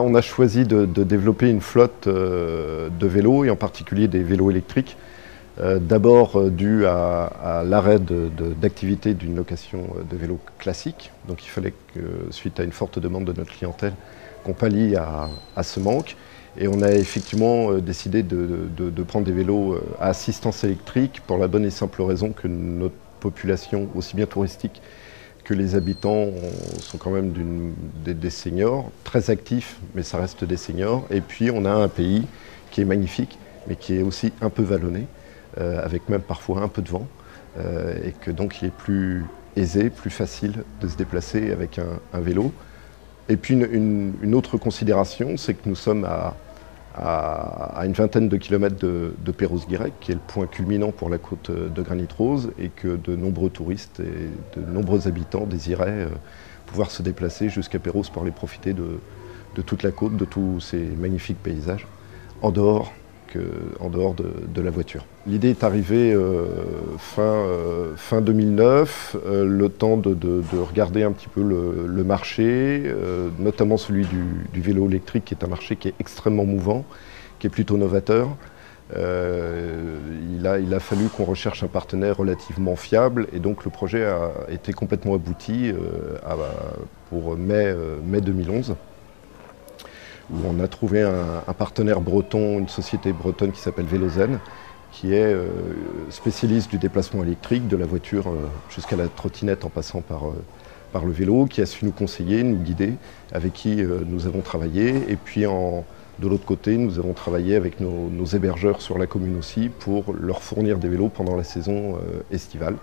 On a choisi de développer une flotte de vélos, et en particulier des vélos électriques, d'abord dû à l'arrêt d'activité d'une location de vélos classique. Donc il fallait que, suite à une forte demande de notre clientèle, qu'on pallie à ce manque. Et on a effectivement décidé de prendre des vélos à assistance électrique pour la bonne et simple raison que notre population, aussi bien touristique que les habitants, sont quand même des seniors, très actifs, mais ça reste des seniors. Et puis on a un pays qui est magnifique, mais qui est aussi un peu vallonné, avec même parfois un peu de vent, et que donc il est plus aisé, plus facile de se déplacer avec un vélo. Et puis une autre considération, c'est que nous sommes à une vingtaine de kilomètres de Perros-Guirec, qui est le point culminant pour la côte de Granit Rose, et que de nombreux touristes et de nombreux habitants désiraient pouvoir se déplacer jusqu'à Perros pour aller profiter de toute la côte, de tous ces magnifiques paysages, en dehors de la voiture. L'idée est arrivée fin 2009, le temps de regarder un petit peu le marché, notamment celui du vélo électrique, qui est un marché qui est extrêmement mouvant, qui est plutôt novateur. Il a fallu qu'on recherche un partenaire relativement fiable, et donc le projet a été complètement abouti pour mai 2011. Où on a trouvé un partenaire breton, une société bretonne qui s'appelle Vélozen, qui est spécialiste du déplacement électrique, de la voiture jusqu'à la trottinette en passant par le vélo, qui a su nous conseiller, nous guider, avec qui nous avons travaillé. Et puis de l'autre côté, nous avons travaillé avec nos hébergeurs sur la commune aussi pour leur fournir des vélos pendant la saison estivale.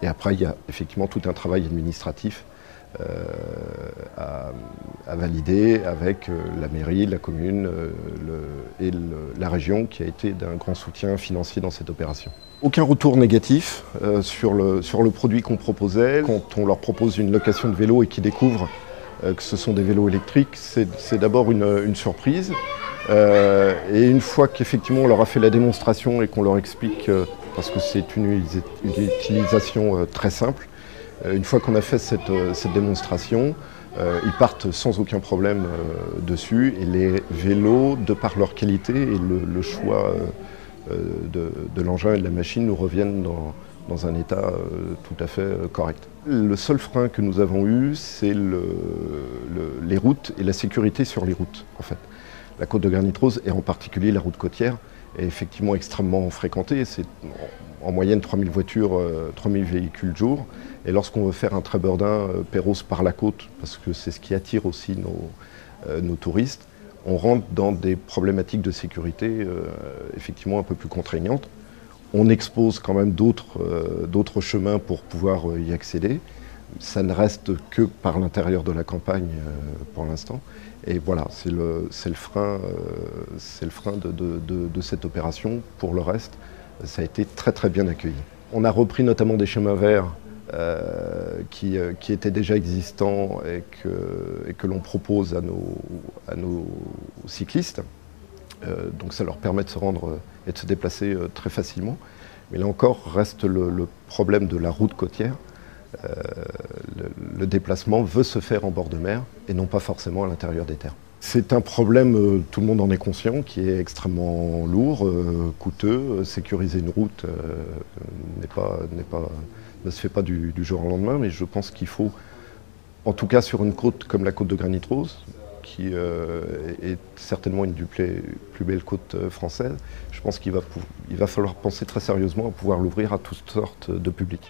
Et après, il y a effectivement tout un travail administratif à valider avec la mairie, la commune et la région, qui a été d'un grand soutien financier dans cette opération. Aucun retour négatif sur le produit qu'on proposait. Quand on leur propose une location de vélo et qu'ils découvrent que ce sont des vélos électriques, c'est d'abord une surprise. Et une fois qu'effectivement on leur a fait la démonstration et qu'on leur explique, parce que c'est une utilisation très simple, une fois qu'on a fait cette démonstration, ils partent sans aucun problème dessus, et les vélos, de par leur qualité et le choix de l'engin et de la machine, nous reviennent dans un état tout à fait correct. Le seul frein que nous avons eu, c'est les routes et la sécurité sur les routes, en fait. La côte de Granit Rose, et en particulier la route côtière, est effectivement extrêmement fréquentée. C'est en moyenne 3000 voitures, 3000 véhicules jour. Et lorsqu'on veut faire un Trébordin Perros par la côte, parce que c'est ce qui attire aussi nos touristes, on rentre dans des problématiques de sécurité effectivement un peu plus contraignantes. On expose quand même d'autres chemins pour pouvoir y accéder. Ça ne reste que par l'intérieur de la campagne pour l'instant. Et voilà, c'est le frein de cette opération. Pour le reste, ça a été très très bien accueilli. On a repris notamment des chemins verts qui étaient déjà existants et que l'on propose à nos cyclistes. Donc ça leur permet de se rendre et de se déplacer très facilement. Mais là encore, reste le problème de la route côtière. Le déplacement veut se faire en bord de mer et non pas forcément à l'intérieur des terres. C'est un problème, tout le monde en est conscient, qui est extrêmement lourd, coûteux. Sécuriser une route ne se fait pas du jour au lendemain, mais je pense qu'il faut, en tout cas sur une côte comme la côte de Granit Rose, qui est certainement une des plus belles côtes françaises, je pense qu'il va falloir penser très sérieusement à pouvoir l'ouvrir à toutes sortes de publics.